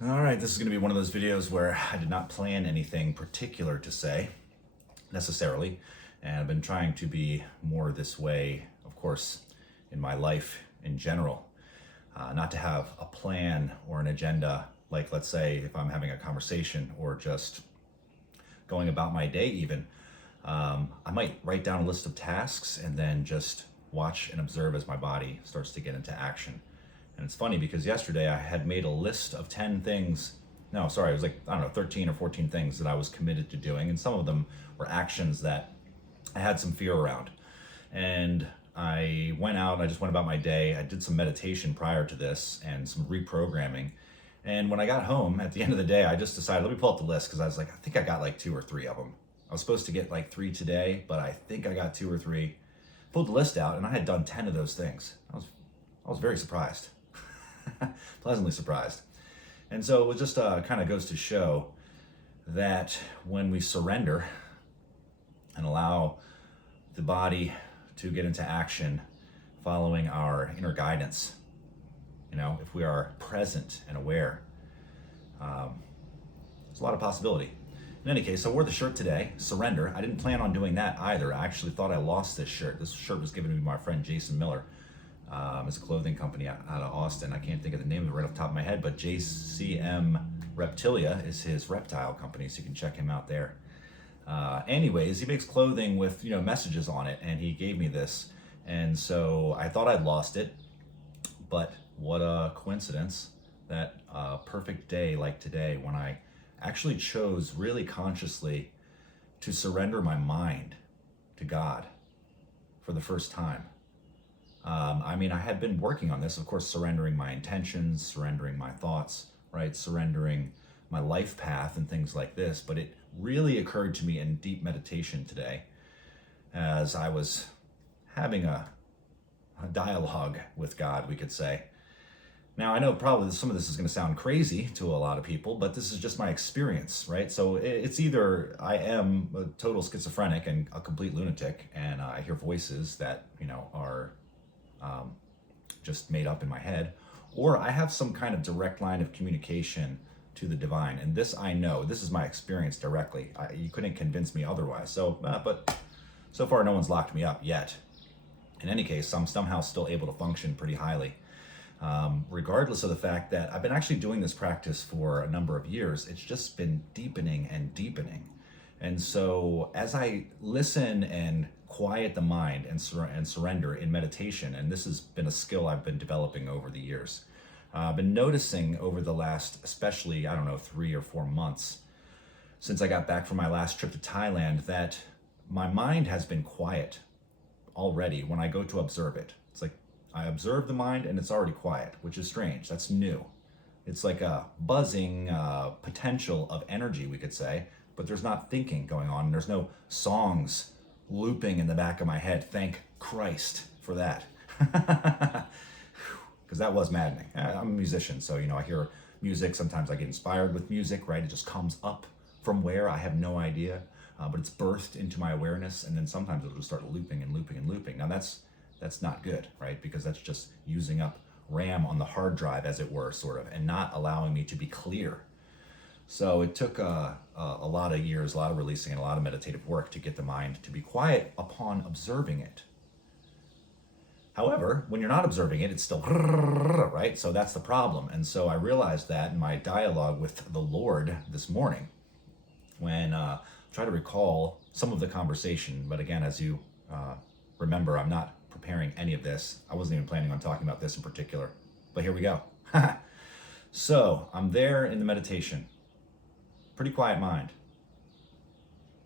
All right, this is going to be one of those videos where I did not plan anything particular to say necessarily, and I've been trying to be more this way, of course, in my life in general. Not to have a plan or an agenda, like let's say if I'm having a conversation or just going about my day even. I might write down a list of tasks and then just watch and observe as my body starts to get into action. And it's funny because yesterday I had made a list of 10 things. No, sorry, it was like, I don't know, 13 or 14 things that I was committed to doing. And some of them were actions that I had some fear around. And I went out and I just went about my day. I did some meditation prior to this and some reprogramming. And when I got home at the end of the day, I just decided, let me pull up the list because I was like, I think I got like two or three of them. I was supposed to get like three today, but I think I got two or three. Pulled the list out and I had done 10 of those things. I was very surprised. Pleasantly surprised. And so it was just kind of goes to show that when we surrender and allow the body to get into action following our inner guidance, if we are present and aware, there's a lot of possibility. In any case, I wore the shirt today, surrender. I didn't plan on doing that either. I actually thought I lost this shirt. This shirt was given to me by my friend Jason Miller. It's a clothing company out of Austin. I can't think of the name of it right off the top of my head, but JCM Reptilia is his reptile company, so you can check him out there. Anyways, he makes clothing with messages on it, and he gave me this, and so I thought I'd lost it, but what a coincidence that a perfect day like today when I actually chose really consciously to surrender my mind to God for the first time. I had been working on this, of course, surrendering my intentions, surrendering my thoughts, right? Surrendering my life path and things like this. But it really occurred to me in deep meditation today as I was having a dialogue with God, we could say. Now, I know probably some of this is going to sound crazy to a lot of people, but this is just my experience, right? So it's either I am a total schizophrenic and a complete lunatic, and I hear voices that, are just made up in my head, or I have some kind of direct line of communication to the divine. And this I know, this is my experience directly. You couldn't convince me otherwise. But so far no one's locked me up yet. In any case, I'm somehow still able to function pretty highly. Regardless of the fact that I've been actually doing this practice for a number of years, it's just been deepening and deepening. And so as I listen and quiet the mind and surrender in meditation, and this has been a skill I've been developing over the years, I've been noticing over the last, especially, 3 or 4 months, since I got back from my last trip to Thailand, that my mind has been quiet already when I go to observe it. It's like I observe the mind and it's already quiet, which is strange. That's new. It's like a buzzing potential of energy, we could say, but there's not thinking going on. And there's no songs looping in the back of my head. Thank Christ for that. Because that was maddening. I'm a musician, so I hear music. Sometimes I get inspired with music, right? It just comes up from where I have no idea, but it's birthed into my awareness, and then sometimes it'll just start looping and looping and looping. Now that's not good, right? Because that's just using up RAM on the hard drive, as it were, sort of, and not allowing me to be clear. So it took a lot of years, a lot of releasing, and a lot of meditative work to get the mind to be quiet upon observing it. However, when you're not observing it, it's still right? So that's the problem. And so I realized that in my dialogue with the Lord this morning, when I try to recall some of the conversation. But again, as you remember, I'm not preparing any of this. I wasn't even planning on talking about this in particular. But here we go. So I'm there in the meditation. Pretty quiet mind.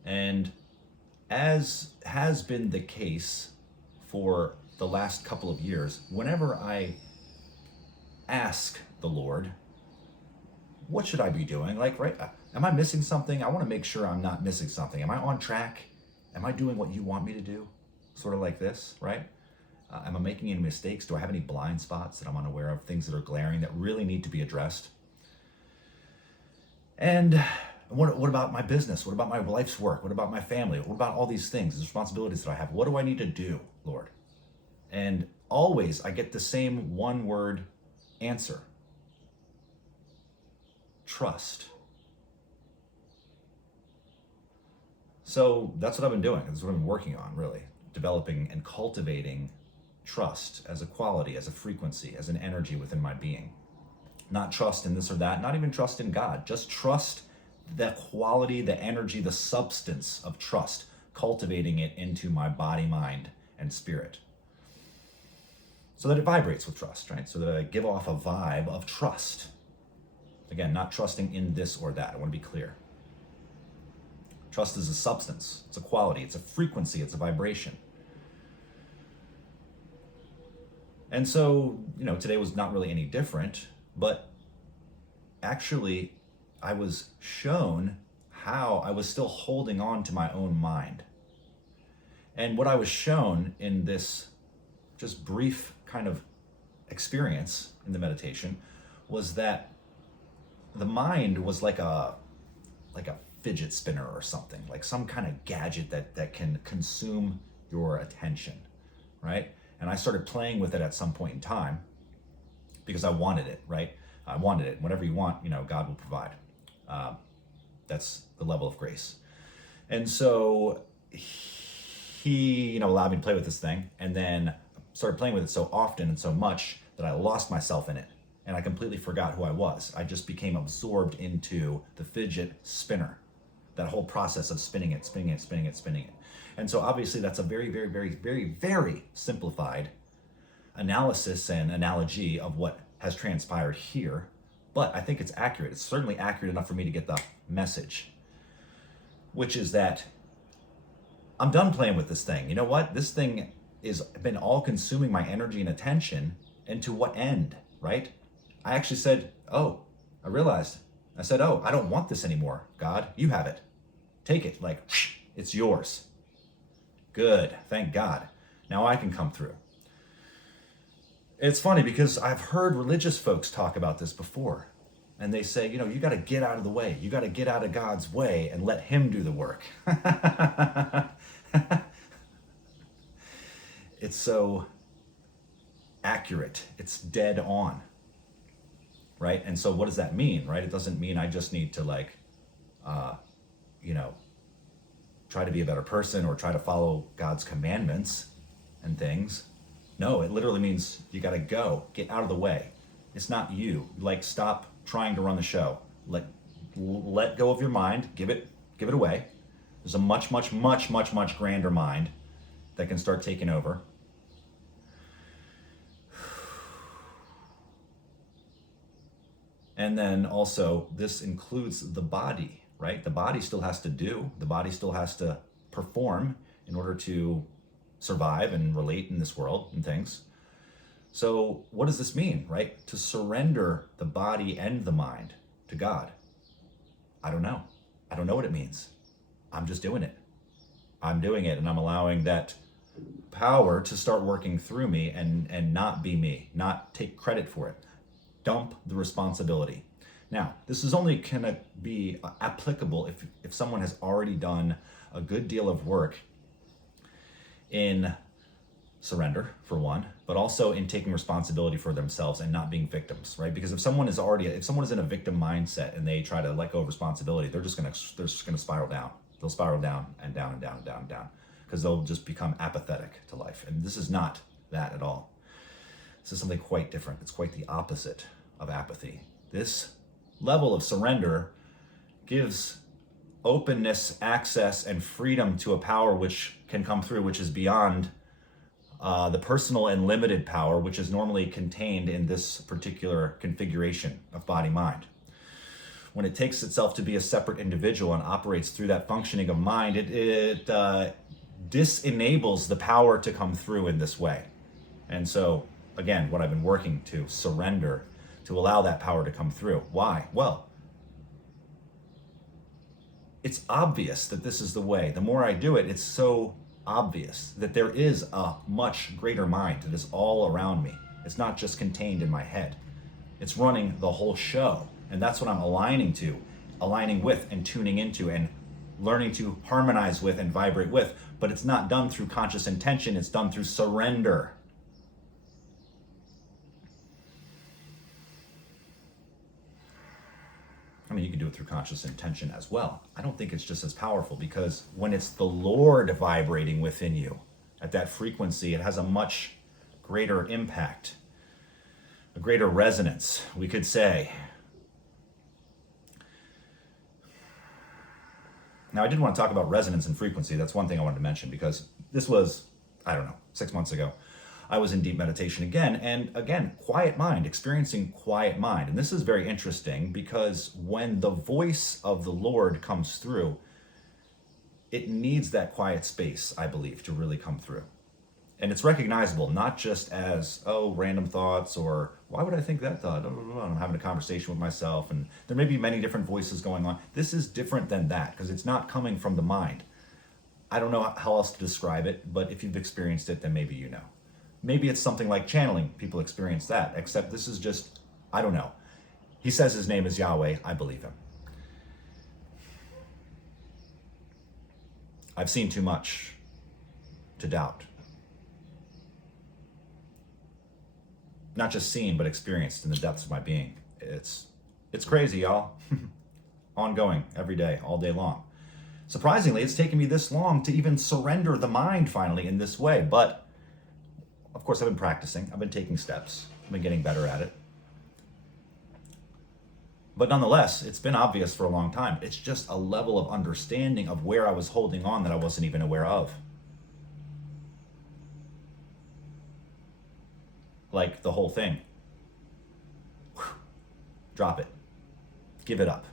And as has been the case for the last couple of years, whenever I ask the Lord, what should I be doing? Like, right, am I missing something? I want to make sure I'm not missing something. Am I on track? Am I doing what you want me to do? Sort of like this, right? Am I making any mistakes? Do I have any blind spots that I'm unaware of? Things that are glaring that really need to be addressed? And what about my business? What about my life's work? What about my family? What about all these things, the responsibilities that I have? What do I need to do, Lord? And always I get the same one word answer. trust. So that's what I've been doing. That's what I've been working on, really. Developing and cultivating trust as a quality, as a frequency, as an energy within my being. Not trust in this or that, not even trust in God. Just trust, the quality, the energy, the substance of trust, cultivating it into my body, mind, and spirit. So that it vibrates with trust, right? So that I give off a vibe of trust. Again, not trusting in this or that. I want to be clear. Trust is a substance, it's a quality, it's a frequency, it's a vibration. And so, today was not really any different, but actually I was shown how I was still holding on to my own mind. And what I was shown in this just brief kind of experience in the meditation was that the mind was like a fidget spinner or something, like some kind of gadget that can consume your attention, right? And I started playing with it at some point in time because I wanted it, right? I wanted it. Whatever you want, God will provide. That's the level of grace. And so he, allowed me to play with this thing, and then started playing with it so often and so much that I lost myself in it. And I completely forgot who I was. I just became absorbed into the fidget spinner, that whole process of spinning it. And so obviously that's a very, very, very, very, very simplified analysis and analogy of what has transpired here. But I think it's accurate. It's certainly accurate enough for me to get the message, which is that I'm done playing with this thing. You know what? This thing has been all consuming my energy and attention. And to what end, right? I actually said, I said, I don't want this anymore. God, you have it. Take it. Like, it's yours. Good. Thank God. Now I can come through. It's funny because I've heard religious folks talk about this before. And they say, you got to get out of the way. You got to get out of God's way and let him do the work. It's so accurate. It's dead on. Right? And so what does that mean, right? It doesn't mean I just need to try to be a better person or try to follow God's commandments and things. No, it literally means you got to go, get out of the way. It's not you. Stop trying to run the show. Let go of your mind, give it away. There's a much, much, much, much, much grander mind that can start taking over. And then also, this includes the body, right? The body still has to do. The body still has to perform in order to survive and relate in this world and things. So what does this mean, right? To surrender the body and the mind to God. I don't know. I don't know what it means. I'm just doing it. I'm doing it, and I'm allowing that power to start working through me and not be me, not take credit for it. Dump the responsibility. Now, this is only going to be applicable if someone has already done a good deal of work in surrender, for one, but also in taking responsibility for themselves and not being victims, right? Because if someone is in a victim mindset and they try to let go of responsibility, they're just going to spiral down. They'll spiral down and down and down and down and down because they'll just become apathetic to life. And this is not that at all. This is something quite different. It's quite the opposite of apathy. This level of surrender gives openness, access, and freedom to a power which can come through, which is beyond the personal and limited power, which is normally contained in this particular configuration of body-mind. When it takes itself to be a separate individual and operates through that functioning of mind, it disenables the power to come through in this way. And so, again, what I've been working to surrender, to allow that power to come through. Why? Well, it's obvious that this is the way. The more I do it, it's so obvious that there is a much greater mind that is all around me. It's not just contained in my head. It's running the whole show. And that's what I'm aligning with and tuning into and learning to harmonize with and vibrate with. But it's not done through conscious intention. It's done through surrender. I mean, you can do it through conscious intention as well. I don't think it's just as powerful, because when it's the Lord vibrating within you at that frequency, it has a much greater impact, a greater resonance, we could say. Now, I did want to talk about resonance and frequency. That's one thing I wanted to mention, because this was, I don't know, 6 months ago. I was in deep meditation again, and again, quiet mind, experiencing quiet mind. And this is very interesting, because when the voice of the Lord comes through, it needs that quiet space, I believe, to really come through. And it's recognizable, not just as, oh, random thoughts, or why would I think that thought? I'm having a conversation with myself, and there may be many different voices going on. This is different than that, because it's not coming from the mind. I don't know how else to describe it, but if you've experienced it, then maybe you know. Maybe it's something like channeling. People experience that, except this is just, I don't know. He says his name is Yahweh. I believe him. I've seen too much to doubt. Not just seen, but experienced in the depths of my being. It's crazy, y'all. Ongoing, every day, all day long. Surprisingly, it's taken me this long to even surrender the mind finally in this way, but of course, I've been practicing. I've been taking steps. I've been getting better at it. But nonetheless, it's been obvious for a long time. It's just a level of understanding of where I was holding on that I wasn't even aware of. Like the whole thing. Whew. Drop it. Give it up.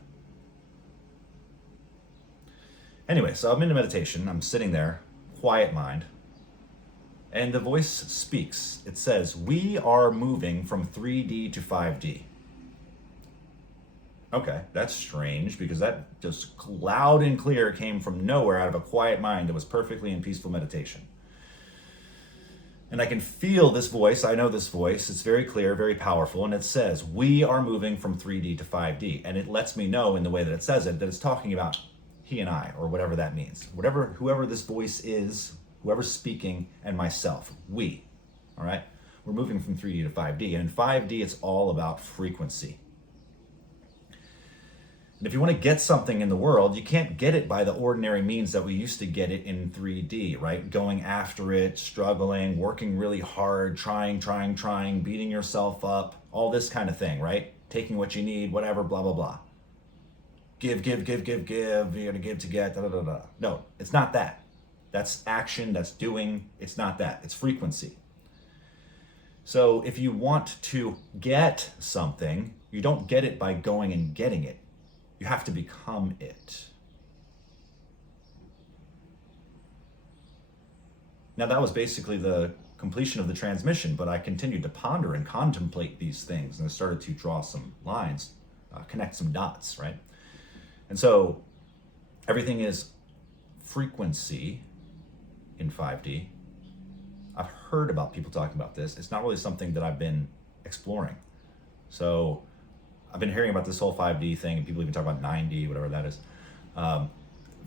Anyway, so I'm in meditation. I'm sitting there, quiet mind. And the voice speaks. It says, we are moving from 3D to 5D. Okay, that's strange, because that just loud and clear came from nowhere out of a quiet mind that was perfectly in peaceful meditation. And I can feel this voice. I know this voice. It's very clear, very powerful. And it says, we are moving from 3D to 5D. And it lets me know in the way that it says it, that it's talking about he and I, or whatever that means. Whoever this voice is, whoever's speaking, and myself, we, all right? We're moving from 3D to 5D, and in 5D, it's all about frequency. And if you want to get something in the world, you can't get it by the ordinary means that we used to get it in 3D, right? Going after it, struggling, working really hard, trying, beating yourself up, all this kind of thing, right? Taking what you need, whatever, blah, blah, blah. Give, you're gonna give to get, da, da, da, da. No, it's not that. That's action, that's doing. It's not that. It's frequency. So if you want to get something, you don't get it by going and getting it. You have to become it. Now that was basically the completion of the transmission, but I continued to ponder and contemplate these things, and I started to draw some lines, connect some dots, right? And so everything is frequency in 5D. I've heard about people talking about this. It's not really something that I've been exploring. So I've been hearing about this whole 5D thing, and people even talk about 9D, whatever that is,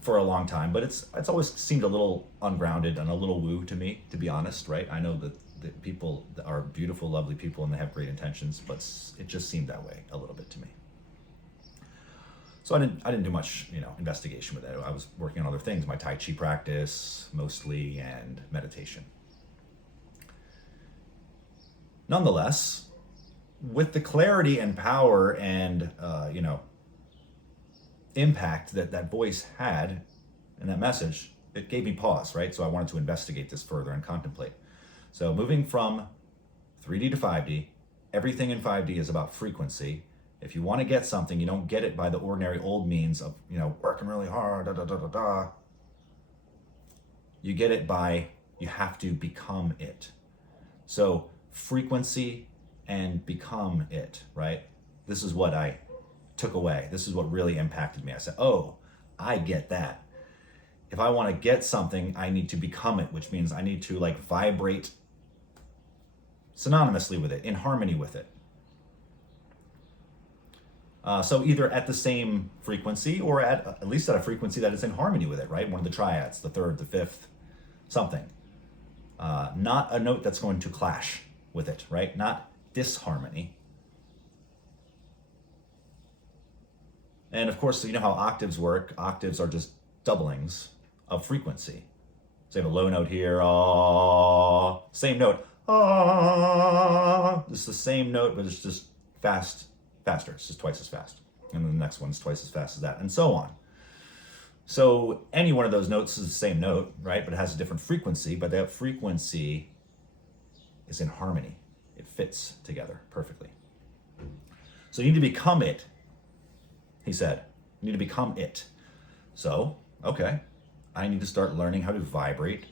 for a long time. But it's always seemed a little ungrounded and a little woo to me, to be honest, right? I know that people are beautiful, lovely people, and they have great intentions, but it just seemed that way a little bit to me. So I didn't do much, investigation with it. I was working on other things, my Tai Chi practice mostly, and meditation. Nonetheless, with the clarity and power and impact that voice had and that message, it gave me pause, right? So I wanted to investigate this further and contemplate. So moving from 3D to 5D, everything in 5D is about frequency. If you want to get something, you don't get it by the ordinary old means of, working really hard, da da da da da. You get it by, you have to become it. So frequency and become it, right? This is what I took away. This is what really impacted me. I said, oh, I get that. If I want to get something, I need to become it, which means I need to vibrate synonymously with it, in harmony with it. So either at the same frequency, or at least at a frequency that is in harmony with it, right? One of the triads, the third, the fifth, something. Not a note that's going to clash with it, right? Not disharmony. And of course, you know how octaves work. Octaves are just doublings of frequency. So you have a low note here, ah, same note, ah. It's the same note, but it's just faster. It's just twice as fast. And then the next one's twice as fast as that, and so on. So any one of those notes is the same note, right? But it has a different frequency, but that frequency is in harmony. It fits together perfectly. So you need to become it, he said. You need to become it. So, okay, I need to start learning how to vibrate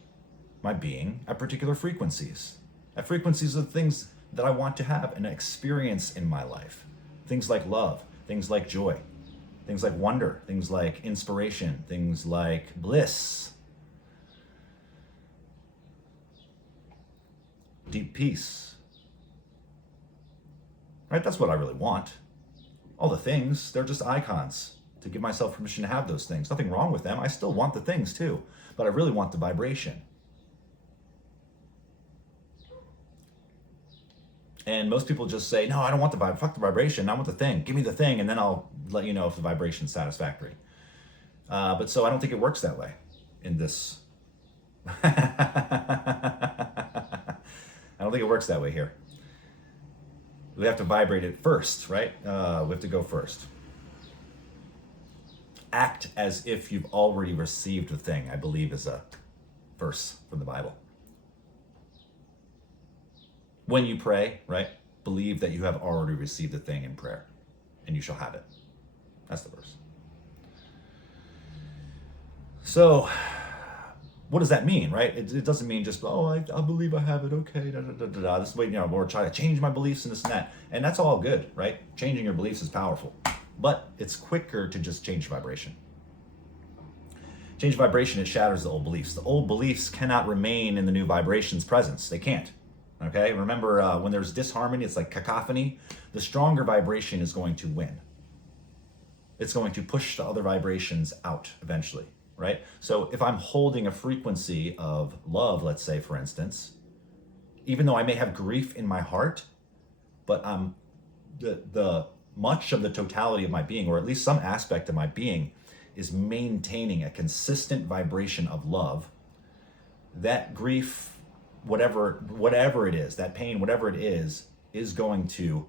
my being at particular frequencies. At frequencies of things that I want to have and experience in my life. Things like love, things like joy, things like wonder, things like inspiration, things like bliss, deep peace. Right? That's what I really want. All the things, they're just icons to give myself permission to have those things. Nothing wrong with them. I still want the things too, but I really want the vibration. And most people just say, no, I don't want the vibe. Fuck the vibration. I want the thing. Give me the thing, and then I'll let you know if the vibration's satisfactory. But so I don't think it works that way in this. I don't think it works that way here. We have to vibrate it first, right? We have to go first. Act as if you've already received the thing, I believe is a verse from the Bible. When you pray, right? Believe that you have already received the thing in prayer, and you shall have it. That's the verse. So, what does that mean, right? It doesn't mean just, oh, I believe I have it, okay, da da da da da. This way, or try to change my beliefs and this and that. And that's all good, right? Changing your beliefs is powerful. But it's quicker to just change vibration. Change vibration, it shatters the old beliefs. The old beliefs cannot remain in the new vibration's presence. They can't. Okay? Remember, when there's disharmony, it's like cacophony. The stronger vibration is going to win. It's going to push the other vibrations out eventually, right? So if I'm holding a frequency of love, let's say, for instance, even though I may have grief in my heart, but the much of the totality of my being, or at least some aspect of my being, is maintaining a consistent vibration of love, that grief, whatever it is, that pain, whatever it is going to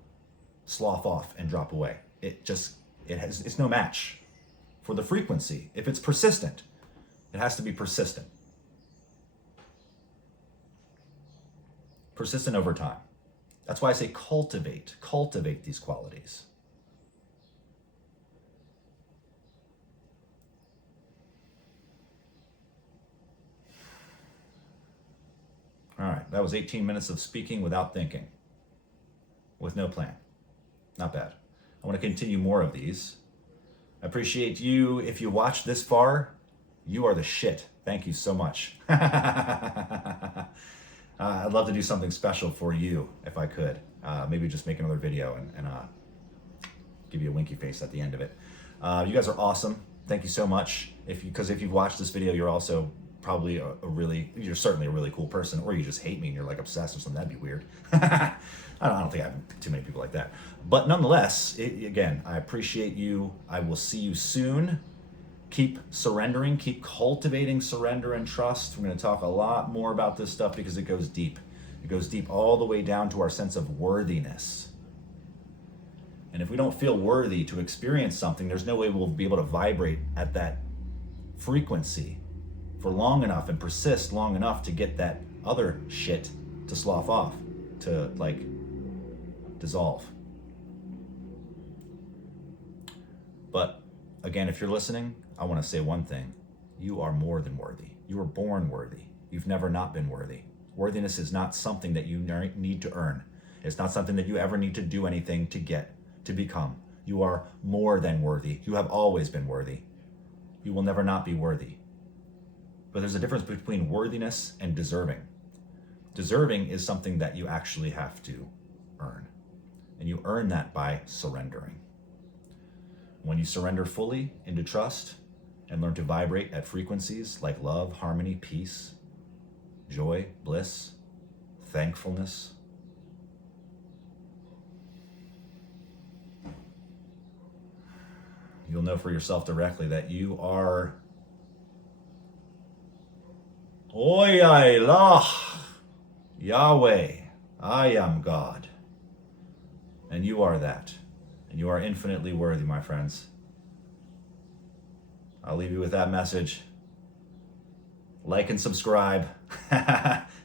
slough off and drop away. It's no match for the frequency. If it's persistent, it has to be persistent. Persistent over time. That's why I say cultivate these qualities. All right, that was 18 minutes of speaking without thinking, with no plan. Not bad. I want to continue more of these. I appreciate you. If you watched this far, you are the shit. Thank you so much. I'd love to do something special for you if I could. Maybe just make another video and give you a winky face at the end of it. You guys are awesome. Thank you so much. Because if you've watched this video, you're also probably you're certainly a really cool person, or you just hate me and you're like obsessed or something. That'd be weird. I don't think I have too many people like that. But nonetheless, again, I appreciate you. I will see you soon. Keep surrendering, keep cultivating surrender and trust. We're going to talk a lot more about this stuff because it goes deep. It goes deep all the way down to our sense of worthiness. And if we don't feel worthy to experience something, there's no way we'll be able to vibrate at that frequency for long enough and persist long enough to get that other shit to slough off, to dissolve. But again, if you're listening, I want to say one thing. You are more than worthy. You were born worthy. You've never not been worthy. Worthiness is not something that you need to earn. It's not something that you ever need to do anything to get, to become. You are more than worthy. You have always been worthy. You will never not be worthy. But there's a difference between worthiness and deserving. Deserving is something that you actually have to earn. And you earn that by surrendering. When you surrender fully into trust and learn to vibrate at frequencies like love, harmony, peace, joy, bliss, thankfulness, you'll know for yourself directly that you are Oyailah, Yahweh. I am God. And you are that. And you are infinitely worthy, my friends. I'll leave you with that message. Like and subscribe.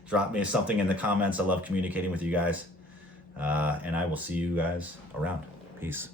Drop me something in the comments. I love communicating with you guys. And I will see you guys around. Peace.